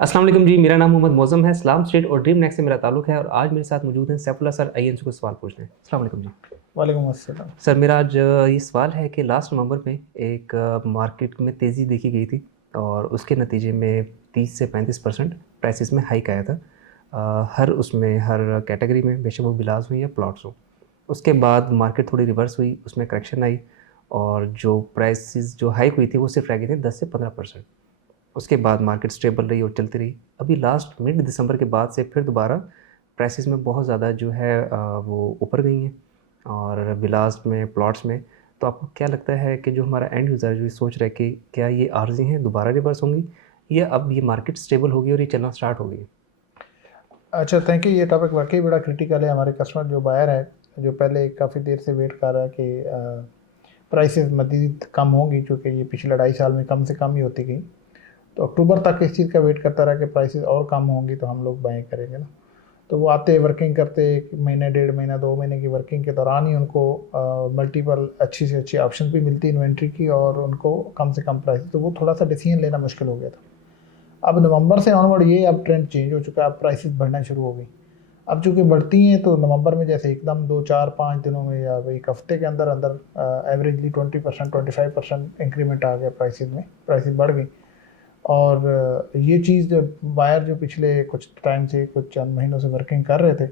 अस्सलाम वालेकुम जी, मेरा नाम मोहम्मद मौज़म है। इस्लाम स्टेट और ड्रीम नेक्स्ट से मेरा ताल्लुक है और आज मेरे साथ मौजूद हैं सैफुल्लाह सर। आइए इनसे कुछ सवाल पूछते हैं। अस्सलाम वालेकुम जी। वालेकुम अस्सलाम। सर मेरा आज ये सवाल है कि लास्ट नवंबर में एक मार्केट में तेज़ी देखी गई थी और उसके नतीजे में 30 से 35% प्राइसेस में हाइक आया था। हर कैटेगरी में, बेशक वो विलास हो या प्लॉट्स हो। उसके बाद मार्केट थोड़ी रिवर्स हुई, उसमें करेक्शन आई और जो प्राइसेस जो हाइक हुई थी वो सिर्फ रह गए थे 10 से 15%। उसके बाद मार्केट स्टेबल रही और चलती रही। अभी लास्ट मिड दिसंबर के बाद से फिर दोबारा प्राइसेस में बहुत ज़्यादा जो है वो ऊपर गई हैं और विलास में, प्लॉट्स में। तो आपको क्या लगता है कि जो हमारा एंड यूज़र जो ये सोच रहा है कि क्या ये आर्ज़ी हैं, दोबारा रिवर्स होंगी या अब ये मार्केट स्टेबल होगी और ये चलना स्टार्ट हो गई? अच्छा, थैंक यू। ये टॉपिक वाक़ई बड़ा क्रिटिकल है। हमारे कस्टमर जो बायर है, जो पहले काफ़ी देर से वेट कर रहा है कि प्राइसेस मज़ीद कम होंगी, चूँकि ये पिछले 2.5 साल में कम से कम ही होती गई। तो अक्टूबर तक इस चीज़ का वेट करता रहा कि प्राइसेस और कम होंगी तो हम लोग बाइंग करेंगे ना। तो वो आते वर्किंग करते 1 महीने, 1.5 महीना, 2 महीने की वर्किंग के दौरान ही उनको मल्टीपल अच्छी से अच्छी ऑप्शन भी मिलती इन्वेंट्री की और उनको कम से कम प्राइस, तो वो थोड़ा-सा डिसीज़न लेना मुश्किल हो गया था। अब नवंबर से ऑनवर्ड ये अब ट्रेंड चेंज हो चुका है, अब प्राइसेस बढ़ना शुरू हो गई। अब चूँकि बढ़ती हैं तो नवंबर में जैसे एकदम 2, 4, 5 दिनों में या 1 हफ्ते के अंदर-अंदर एवरेजली 20%, 25% इंक्रीमेंट आ गया प्राइसेस में, प्राइसेस बढ़ गई। और ये चीज़ जब बायर जो पिछले कुछ टाइम से, कुछ चंद महीनों से वर्किंग कर रहे थे,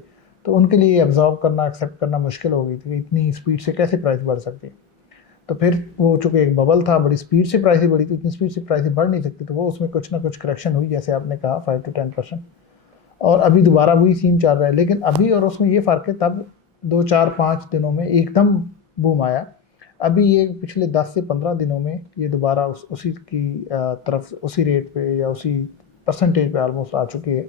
तो उनके लिए एब्ज़ॉर्ब करना, एक्सेप्ट करना मुश्किल हो गई थी कि इतनी स्पीड से कैसे प्राइस बढ़ सकती है। तो फिर वो चूँकि एक बबल था, बड़ी स्पीड से प्राइसें बढ़ी, तो इतनी स्पीड से प्राइसें बढ़ नहीं सकती, तो वो उसमें कुछ ना कुछ करेक्शन हुई, जैसे आपने कहा 5 टू 10%। और अभी दोबारा वही सीन चल रहा है, लेकिन अभी और उसमें ये फ़र्क है, तब 2, 4, 5 दिनों में एकदम बूम आया। अभी ये पिछले 10 से 15 दिनों में ये दोबारा उसी की तरफ, उसी रेट पे या उसी परसेंटेज पे ऑलमोस्ट आ चुकी है।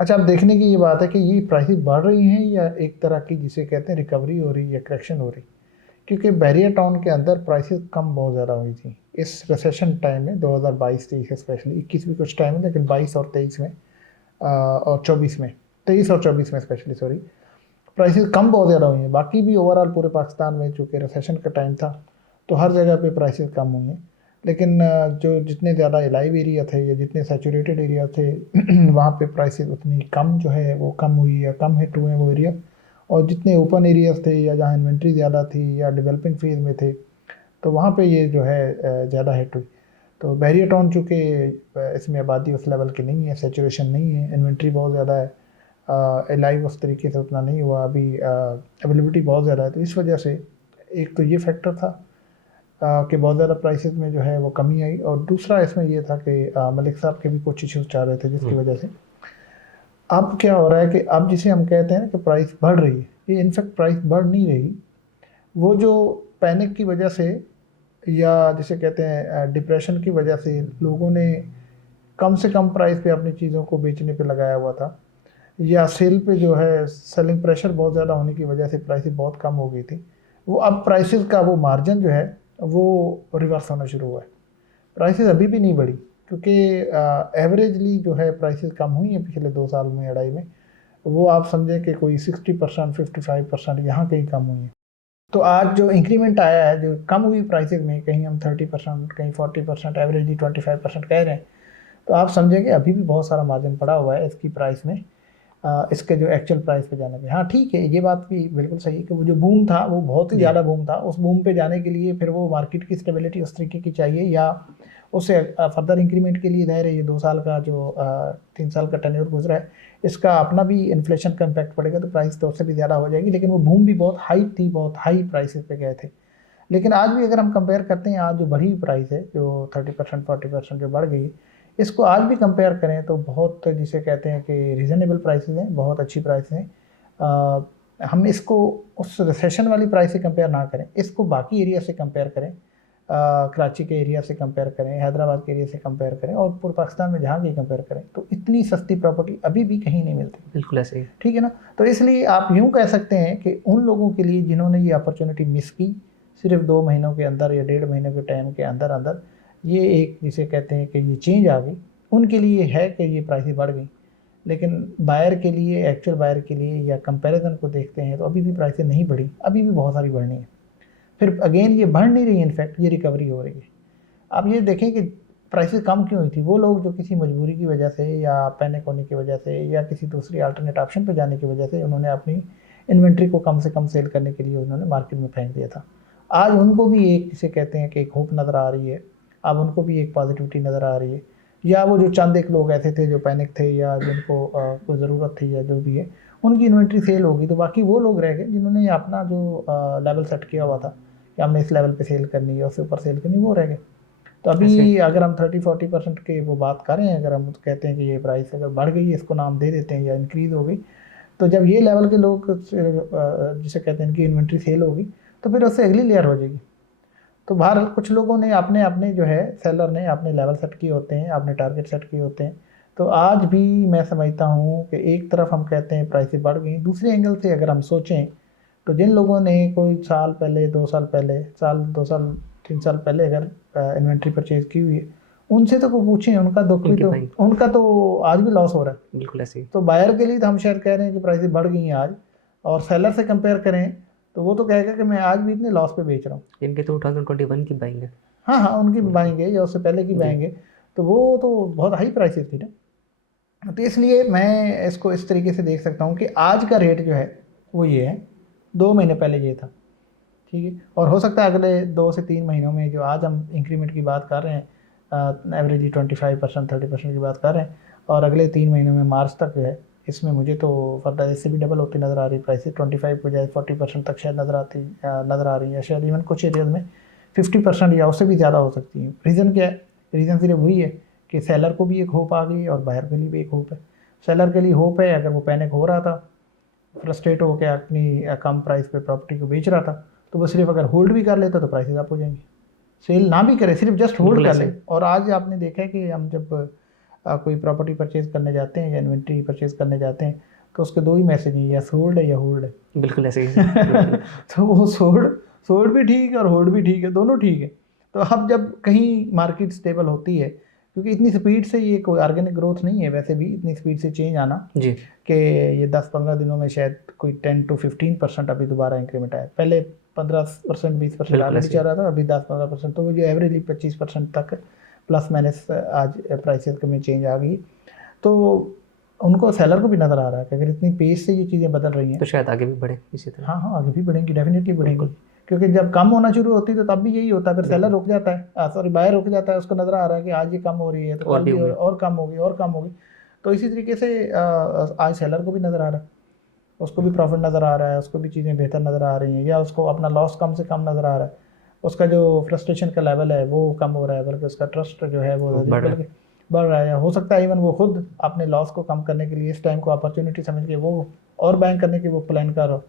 अच्छा, अब देखने की ये बात है कि ये प्राइसेस बढ़ रही हैं या एक तरह की जिसे कहते हैं रिकवरी हो रही है या करेक्शन हो रही। क्योंकि बैरियर टाउन के अंदर प्राइसेस कम बहुत ज़्यादा हुई थी इस रिसेशन टाइम में, 2022-23 स्पेशली, 21 भी कुछ टाइम है, लेकिन 22 और 23 में और 24 में, 23 और 24 में स्पेशली, सॉरी, प्राइसेस कम बहुत ज़्यादा हुई हैं। बाकी भी ओवरऑल पूरे पाकिस्तान में चूँकि रिसेशन का टाइम था, तो हर जगह पे प्राइसेस कम हुई हैं। लेकिन जो जितने ज़्यादा लाइव एरिया थे या जितने सैचुरेटेड एरिया थे वहाँ पे प्राइसेस उतनी कम जो है वो कम हुई या कम हिट हुए हैं वो एरिया। और जितने ओपन एरियाज़ थे या जहाँ इन्वेंट्री ज़्यादा थी या डेवलपिंग फेज़ में थे, तो वहाँ पे ये जो है ज़्यादा हिट हुई। तो बैरियर टाउन चूँकि इसमें आबादी उस लेवल की नहीं है, सैचुरेशन नहीं है, इन्वेंट्री बहुत ज़्यादा है, लाइव उस तरीके से उतना नहीं हुआ अभी, अवेलेबिलिटी बहुत ज़्यादा है, तो इस वजह से एक तो ये फैक्टर था कि बहुत ज़्यादा प्राइसेस में जो है वो कमी आई। और दूसरा इसमें ये था कि मलिक साहब के भी कुछ इश्यूज चाह रहे थे, जिसकी वजह से अब क्या हो रहा है कि अब जिसे हम कहते हैं कि प्राइस बढ़ रही है, ये इनफैक्ट प्राइस बढ़ नहीं रही। वो जो पैनिक की वजह से या जिसे कहते हैं डिप्रेशन की वजह से लोगों ने कम से कम प्राइस पे अपनी चीज़ों को बेचने पे लगाया हुआ था, या सेल पे जो है सेलिंग प्रेशर बहुत ज़्यादा होने की वजह से प्राइसेस बहुत कम हो गई थी, वो अब प्राइसेस का वो मार्जिन जो है वो रिवर्स होना शुरू हुआ है। प्राइसेस अभी भी नहीं बढ़ी, क्योंकि एवरेजली जो है प्राइसेस कम हुई हैं पिछले 2 साल में, अढ़ाई में। वो आप समझें कि कोई 60%, 55% यहाँ कहीं कम हुई है। तो आज जो इंक्रीमेंट आया है, जो कम हुई प्राइसेस में, कहीं हम 30%, कहीं 40%, एवरेजली 25% कह रहे हैं, तो आप समझें कि अभी भी बहुत सारा मार्जिन पड़ा हुआ है इसकी प्राइस में, इसके जो एक्चुअल प्राइस पे जाने पे। हाँ ठीक है, ये बात भी बिल्कुल सही है कि वो जो बूम था वो बहुत ही जी। ज़्यादा बूम था। उस बूम पे जाने के लिए फिर वो मार्केट की स्टेबिलिटी उस तरीके की चाहिए, या उससे फर्दर इंक्रीमेंट के लिए ज़ाहिर है ये 2 साल का जो 3 साल का टेन्योर गुजरा है, इसका अपना भी इन्फ्लेशन का इम्पैक्ट पड़ेगा, तो प्राइस तो उससे भी ज़्यादा हो जाएगी। लेकिन वो बूम भी बहुत हाई थी, बहुत हाई प्राइसेस पे गए थे। लेकिन आज भी अगर हम कंपेयर करते हैं, आज जो बढ़ी हुई प्राइस है जो 30%, 40% जो बढ़ गई, इसको आज भी कंपेयर करें तो बहुत, जिसे कहते हैं कि रीज़नेबल प्राइसेस हैं, बहुत अच्छी प्राइस हैं। हम इसको उस रिसेशन वाली प्राइस से कंपेयर ना करें, इसको बाकी एरिया से कंपेयर करें, कराची के एरिया से कंपेयर करें, हैदराबाद के एरिया से कंपेयर करें और पूरे पाकिस्तान में जहाँ भी कंपेयर करें, तो इतनी सस्ती प्रॉपर्टी अभी भी कहीं नहीं मिलती। बिल्कुल ऐसे ही। ठीक है ना? तो इसलिए आप यूँ कह सकते हैं कि उन लोगों के लिए जिन्होंने ये अपॉर्चुनिटी मिस की, सिर्फ 2 महीनों के अंदर या 1.5 महीने के टाइम के अंदर अंदर ये एक जिसे कहते हैं कि ये चेंज आ गई, उनके लिए है कि ये प्राइसेस बढ़ गई। लेकिन बायर के लिए, एक्चुअल बायर के लिए या कंपैरिजन को देखते हैं तो अभी भी प्राइसेस नहीं बढ़ी, अभी भी बहुत सारी बढ़नी है। फिर अगेन ये बढ़ नहीं रही, इनफैक्ट ये रिकवरी हो रही है। आप ये देखें कि प्राइसेस कम क्यों हुई थी? वो लोग जो किसी मजबूरी की वजह से या पैनिक होने की वजह से या किसी दूसरी अल्टरनेट ऑप्शन पे जाने की वजह से उन्होंने अपनी इन्वेंट्री को कम से कम सेल करने के लिए उन्होंने मार्केट में फेंक दिया था। आज उनको भी एक, जिसे कहते हैं कि एक होप नज़र आ रही है, अब उनको भी एक पॉजिटिविटी नज़र आ रही है। या वो जो चंद एक लोग ऐसे थे जो पैनिक थे या जिनको कोई ज़रूरत थी या जो भी है, उनकी इन्वेंट्री सेल होगी, तो बाकी वो लोग रह गए जिन्होंने अपना जो लेवल सेट किया हुआ था कि हमने इस लेवल पे सेल करनी है, उससे ऊपर सेल करनी, वो रह गए। तो अभी अगर हम 30-40% के वो बात करें, अगर हम कहते हैं कि ये प्राइस अगर बढ़ गई, इसको नाम दे देते हैं, या इंक्रीज़ हो गई, तो जब ये लेवल के लोग जिसे कहते हैं इनकी इन्वेंट्री सेल होगी, तो फिर उससे अगली लेयर हो जाएगी। तो बहरहाल कुछ लोगों ने अपने अपने जो है, सेलर ने अपने लेवल सेट किए होते हैं, अपने टारगेट सेट किए होते हैं। तो आज भी मैं समझता हूँ कि एक तरफ हम कहते हैं प्राइसेस बढ़ गई, दूसरे एंगल से अगर हम सोचें तो जिन लोगों ने कोई साल पहले, 2 साल पहले, साल 2 साल 3 साल पहले अगर इन्वेंट्री परचेज की हुई है, उनसे तो कोई पूछें, उनका दुख भी, तो उनका तो आज भी लॉस हो रहा है। बिल्कुल ऐसे ही। तो बायर के लिए तो हम शायद कह रहे हैं कि प्राइसेस बढ़ गई हैं आज, और सेलर से कंपेयर करें तो वो तो कहेगा कि मैं आज भी इतने लॉस पे बेच रहा हूँ। इनके तो 2021 की बाइंग है। हाँ हाँ, उनकी बाएंगे या उससे पहले की बाएंगे, तो वो तो बहुत हाई प्राइसेस थी ना। तो इसलिए मैं इसको इस तरीके से देख सकता हूँ कि आज का रेट जो है वो ये है, 2 महीने पहले ये था, ठीक है। और हो सकता है अगले 2 से 3 महीनों में, जो आज हम इंक्रीमेंट की बात कर रहे हैं, एवरेज 25%, 30% की बात कर रहे हैं, और अगले 3 महीनों में मार्च तक जो है, इसमें मुझे तो फर्दर इससे भी डबल होती नज़र आ रही प्राइसेस, 25 के बजाय 40% तक शायद नज़र आ रही है, शायद इवन कुछ एरियाज में 50% या उससे भी ज़्यादा हो सकती है। रीज़न क्या है? रीज़न सिर्फ वही है कि सेलर को भी एक होप आ गई और बायर के लिए भी एक होप है। सेलर के लिए होप है, अगर वो पैनिक हो रहा था, फ्रस्ट्रेट होकर अपनी कम प्राइस पे प्रॉपर्टी को बेच रहा था, तो वो सिर्फ अगर होल्ड भी कर लेता तो प्राइसेस अप हो जाएंगी। सेल ना भी करे, सिर्फ जस्ट होल्ड कर ले। और आज आपने देखा है कि हम जब कोई प्रॉपर्टी परचेज करने जाते हैं या इन्वेंट्री परचेज करने जाते हैं, तो उसके 2 ही मैसेज हैं, या सोल्ड है या होल्ड है। बिल्कुल ऐसे ही। तो वो सोल्ड भी ठीक है और होल्ड भी ठीक है, दोनों ठीक है। तो अब जब कहीं मार्केट स्टेबल होती है, क्योंकि इतनी स्पीड से ये कोई ऑर्गेनिक ग्रोथ नहीं है वैसे भी, इतनी स्पीड से चेंज आना जी, कि ये 10-15 दिनों में शायद कोई 10-15% अभी दोबारा इंक्रीमेंट आया। पहले 15%, 20% ऑलरेडी चल रहा था, अभी 10-15%, तो वो जो एवरेजली 25% तक प्लस माइनस आज प्राइसेस में चेंज आ गई। तो उनको, सेलर को भी नज़र आ रहा है कि अगर इतनी पेस से ये चीज़ें बदल रही हैं तो शायद आगे भी बढ़े इसी तरह। हाँ हाँ, आगे भी बढ़ेंगी, डेफिनेटली बढ़ेंगी, क्योंकि जब कम होना शुरू होती है तो तब भी यही होता है, फिर सेलर रुक जाता है, सॉरी बायर रुक जाता है, उसको नज़र आ रहा है कि आज ये कम हो रही है तो कल भी और कम होगी और कम होगी। तो इसी तरीके से आज सेलर को भी नज़र आ रहा है, उसको भी प्रॉफिट नज़र आ रहा है, उसको भी चीज़ें बेहतर नज़र आ रही हैं, या उसको अपना लॉस कम से कम नज़र आ रहा है, उसका जो फ्रस्ट्रेशन का लेवल है वो कम हो रहा है, बल्कि उसका ट्रस्ट जो है वो बढ़ रहा है। हो सकता है इवन वो खुद अपने लॉस को कम करने के लिए इस टाइम को अपॉर्चुनिटी समझ के वो और बैंक करने की वो प्लान कर रहा हो।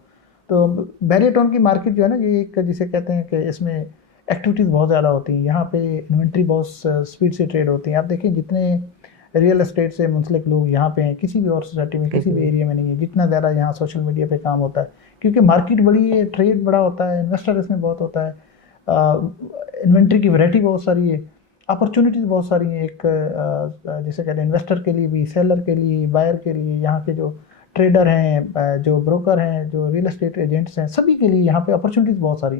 तो बैरियटोन की मार्केट जो है ना, ये एक जिसे कहते हैं कि इसमें एक्टिविटीज़ बहुत ज़्यादा होती हैं, यहाँ पे इन्वेंट्री बहुत स्पीड से ट्रेड होती हैं। आप देखिए जितने रियल एस्टेट से मुंसलिक लोग यहाँ पे हैं, किसी भी और सोसाइटी में, किसी भी एरिया में नहीं है जितना ज़्यादा यहाँ सोशल मीडिया पे काम होता है, क्योंकि मार्केट बड़ी है, ट्रेड बड़ा होता है, इन्वेस्टर इसमें बहुत होता है, इन्वेंट्री की वैरायटी बहुत सारी है, अपॉर्चुनिटीज़ बहुत सारी हैं, एक जिसे कहते हैं इन्वेस्टर के लिए भी, सेलर के लिए, बायर के लिए, यहाँ के जो ट्रेडर हैं, जो ब्रोकर हैं, जो रियल एस्टेट एजेंट्स हैं, सभी के लिए यहाँ पे अपॉर्चुनिटीज़ बहुत सारी।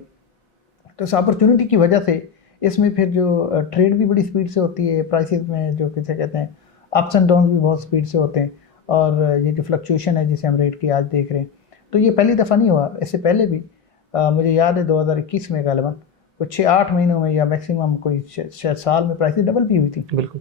तो इस अपॉर्चुनिटी की वजह से इसमें फिर जो ट्रेड भी बड़ी स्पीड से होती है, प्राइसेस में जो किसे कहते हैं अप्स एंड डाउन भी बहुत स्पीड से होते हैं, और ये जो फ्लक्चुएशन है जिसे हम रेट की आज देख रहे हैं, तो ये पहली दफ़ा नहीं हुआ, इससे पहले भी मुझे याद है 2021 में गालिबन कुछ 6-8 महीनों में या मैक्सिमम कोई शायद साल में प्राइसेस डबल भी हुई थी। बिल्कुल।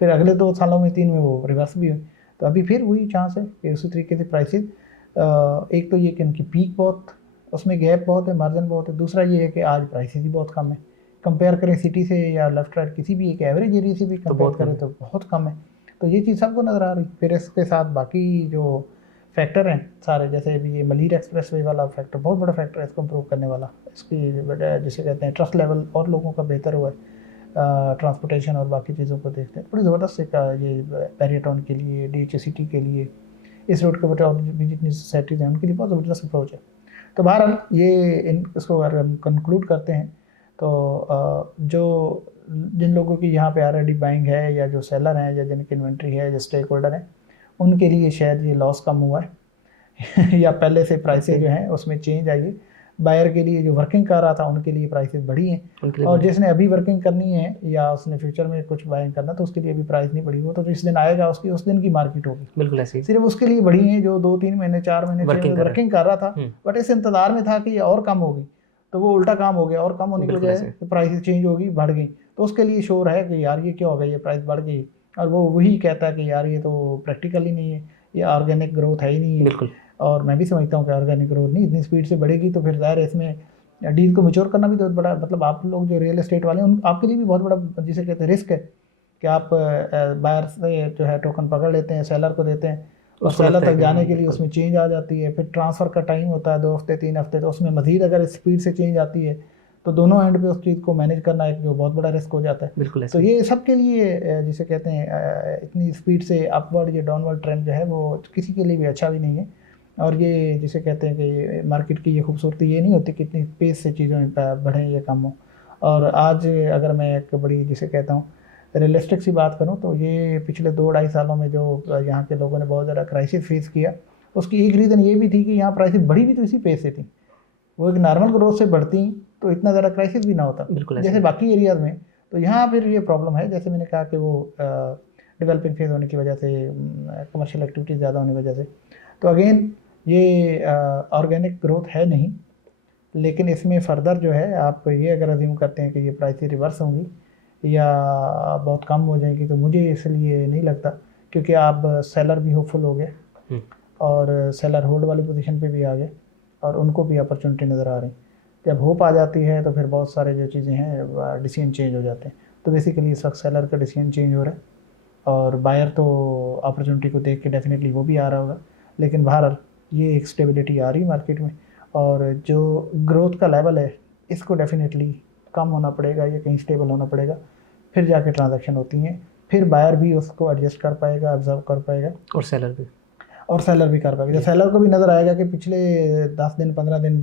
फिर अगले 2 सालों में 3 में वो रिवर्स भी हुई। तो अभी फिर वही चांस है कि उसी तरीके से प्राइसेस, एक तो ये कि उनकी पीक बहुत, उसमें गैप बहुत है, मार्जिन बहुत है, दूसरा ये है कि आज प्राइसेस ही बहुत कम है, कंपेयर करें सिटी से या लेफ्ट राइट किसी भी एक एवरेज एरिया से भी कंपेयर करें तो बहुत कम है। तो ये चीज़ सबको नज़र आ रही। फिर इसके साथ बाकी जो फैक्टर हैं सारे, जैसे अभी ये मलीर एक्सप्रेसवे वाला फैक्टर बहुत बड़ा फैक्टर है इसको इम्प्रूव करने वाला, इसकी वजह जिसे कहते हैं ट्रस्ट लेवल और लोगों का बेहतर हुआ है, ट्रांसपोर्टेशन और बाकी चीज़ों को देखते हैं, बड़ी ज़बरदस्त एक ये बैरियटोन के लिए, DHCT के लिए, इस रोड के ऊपर और भी जितनी सोसाइटीज़ हैं उनके लिए बहुत ज़बरदस्त अप्रोच है। तो बहरहाल ये इसको अगर हम कंक्लूड करते हैं तो जो जिन लोगों की यहाँ पे ऑलरेडी बाइंग है, या जो सेलर हैं, या जिनकी इन्वेंट्री है, या स्टेक होल्डर हैं, उनके लिए शायद ये लॉस कम हुआ है या पहले से प्राइसेस जो हैं उसमें चेंज आई है। बायर के लिए जो वर्किंग कर रहा था उनके लिए प्राइसेस बढ़ी हैं, उनके लिए और बढ़ी। जिसने अभी वर्किंग करनी है या उसने फ्यूचर में कुछ बाइंग करना तो उसके लिए अभी प्राइस नहीं बढ़ी। वो तो जिस दिन आएगा उसकी उस दिन की मार्केट होगी। बिल्कुल ऐसे ही सिर्फ उसके लिए बढ़ी है जो 2-3 महीने 4 महीने 6 Working महीने कर रहा है। वर्किंग कर रहा था, बट इस इंतजार में था कि ये और कम होगी, तो वो उल्टा काम हो गया, और कम होने की बिल्कुल वजह ऐसे। से प्राइस चेंज होगी, बढ़ गई। तो उसके लिए शोर है कि यार ये क्या हो गया, ये प्राइस बढ़ गई, और वो वही कहता है कि यार ये तो प्रैक्टिकल ही नहीं है, ये ऑर्गेनिक ग्रोथ है ही नहीं है। बिल्कुल और मैं भी समझता हूँ कि ऑर्गेनिक ग्रोथ नहीं इतनी स्पीड से बढ़ेगी, तो फिर ज़ाहिर है इसमें डील को मैच्योर करना भी तो बड़ा, मतलब आप लोग जो रियल एस्टेट वाले हैं उन आपके लिए भी बहुत बड़ा जिसे कहते हैं रिस्क है कि आप बायर से जो है टोकन पकड़ लेते हैं, सेलर को देते हैं, और उसको सेलर लगता है तक कि जाने हाँ, के लिए बिल्कुल उसमें चेंज आ जाती है, फिर ट्रांसफ़र का टाइम होता है 2 हफ्ते 3 हफ्ते, तो उसमें मज़ीद अगर स्पीड से चेंज आती है तो दोनों एंड पे उस चीज़ को मैनेज करना एक जो बहुत बड़ा रिस्क हो जाता है। बिल्कुल तो ऐसे ही ये सबके लिए जिसे कहते हैं इतनी स्पीड से अपवर्ड या डाउनवर्ड ट्रेंड जो है वो किसी के लिए भी अच्छा भी नहीं है। और ये जिसे कहते हैं कि मार्केट की ये खूबसूरती ये नहीं होती कि इतनी पेस से चीज़ें बढ़ें या कम हो। और आज अगर मैं एक बड़ी जिसे कहता हूँ रियलिस्टिक सी बात करूँ तो ये पिछले 2-2.5 सालों में जो यहाँ के लोगों ने बहुत ज़्यादा क्राइसिस फेस किया, उसकी एक रीज़न ये भी थी कि यहाँ प्राइसेस बढ़ी भी तो इसी पेस से थी। वो एक नॉर्मल ग्रोथ से बढ़ती तो इतना ज़्यादा क्राइसिस भी ना होता बिल्कुल ऐसे जैसे ही बाकी एरियाज़ में। तो यहाँ फिर ये प्रॉब्लम है, जैसे मैंने कहा कि वो डेवलपिंग फेज होने की वजह से, कमर्शियल एक्टिविटीज़ ज़्यादा होने की वजह से, तो अगेन ये ऑर्गेनिक ग्रोथ है नहीं। लेकिन इसमें फर्दर जो है आप ये अगर अज्यूम करते हैं कि ये प्राइसेस रिवर्स होंगी या बहुत कम हो जाएगी, तो मुझे इसलिए नहीं लगता, क्योंकि आप सेलर भी होपफुल हो गए हम्म, और सेलर होल्ड वाली पोजीशन पे भी आ गए और उनको भी अपॉर्चुनिटी नज़र आ रही। जब होप आ जाती है तो फिर बहुत सारे जो चीज़ें हैं डिसीजन चेंज हो जाते हैं। तो बेसिकली इस वक्त सेलर का डिसीजन चेंज हो रहा है और बायर तो अपॉर्चुनिटी को देख के डेफिनेटली वो भी आ रहा होगा। लेकिन बहरहाल ये एक स्टेबिलिटी आ रही है मार्केट में, और जो ग्रोथ का लेवल है इसको डेफिनेटली कम होना पड़ेगा या कहीं स्टेबल होना पड़ेगा, फिर जाके ट्रांजैक्शन होती हैं, फिर बायर भी उसको एडजस्ट कर पाएगा, ऑब्जर्व कर पाएगा, और सेलर भी और सेलर भी कर पाएगा। जब सेलर को भी नज़र आएगा कि पिछले 10 दिन 15 दिन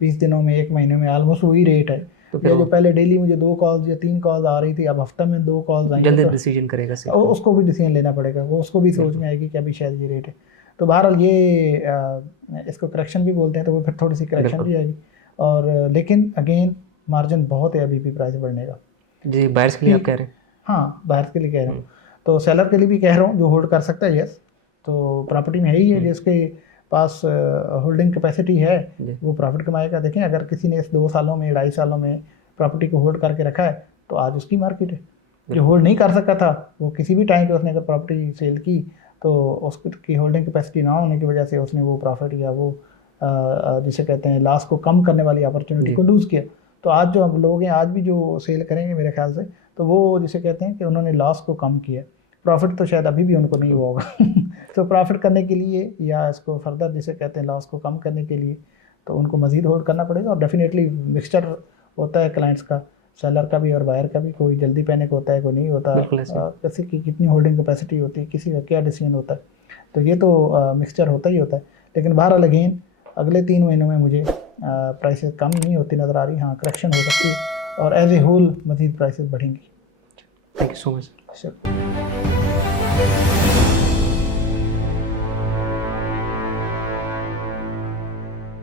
20 दिनों में 1 महीने में ऑलमोस्ट वही रेट है, तो फिर या जो वो पहले डेली मुझे 2 कॉल्स या 3 कॉल्स आ रही थी अब हफ्ता में 2 कॉल्स आएंगे, जल्दी तो डिसीजन करेगा सेल उसको भी डिसीजन लेना पड़ेगा, वो उसको भी सोच में आएगी कि अभी शायद ये रेट है। तो बहरहाल ये इसको करेक्शन भी बोलते हैं, तो वो फिर थोड़ी सी करेक्शन बिल्कुल। भी आएगी। और लेकिन अगेन मार्जिन बहुत है अभी भी प्राइस बढ़ने का। जी बायर्स के लिए आप कह रहे हैं हाँ, बाहर के लिए कह रहा हूँ, तो सेलर के लिए भी कह रहा हूँ, जो होल्ड कर सकता है यस, तो प्रॉपर्टी में है ही है जिसके पास होल्डिंग कैपेसिटी है जी वो प्रॉफिट कमाएगा। देखें अगर किसी ने इस 2 सालों में 2.5 सालों में प्रॉपर्टी को होल्ड करके रखा है तो आज उसकी मार्केट है। जो होल्ड नहीं कर सका था वो किसी भी टाइम पे उसने अगर प्रॉपर्टी सेल की तो उसकी होल्डिंग कैपेसिटी ना होने की वजह से उसने वो प्रॉफिट या वो जिसे कहते हैं लॉस को कम करने वाली अपॉर्चुनिटी जी को लूज़ किया। तो आज जो हम लोग हैं आज भी जो सेल करेंगे मेरे ख्याल से, तो वो जिसे कहते हैं कि उन्होंने लॉस को कम किया, प्रॉफिट तो शायद अभी भी उनको नहीं हुआ होगा तो प्रॉफिट करने के लिए या इसको फर्दर जिसे कहते हैं लॉस को कम करने के लिए तो उनको मज़ीद होल्ड करना पड़ेगा। और डेफिनेटली मिक्सचर होता है क्लाइंट्स का, सेलर का भी और बायर का भी, कोई जल्दी पैनिक होता है कोई नहीं होता, बिल्कुल ऐसे किसी की कितनी होल्डिंग कैपेसिटी होती है, किसी का क्या डिसीजन होता है, तो ये तो मिक्सचर होता ही होता है। लेकिन बहरहाल अगेन अगले 3 महीनों में मुझे प्राइसेस कम नहीं होती नज़र आ रही, हाँ करेक्शन हो सकती है और एज ए होल मज़ीद प्राइसेस बढ़ेंगी। Thank you so much. शुक्रिया।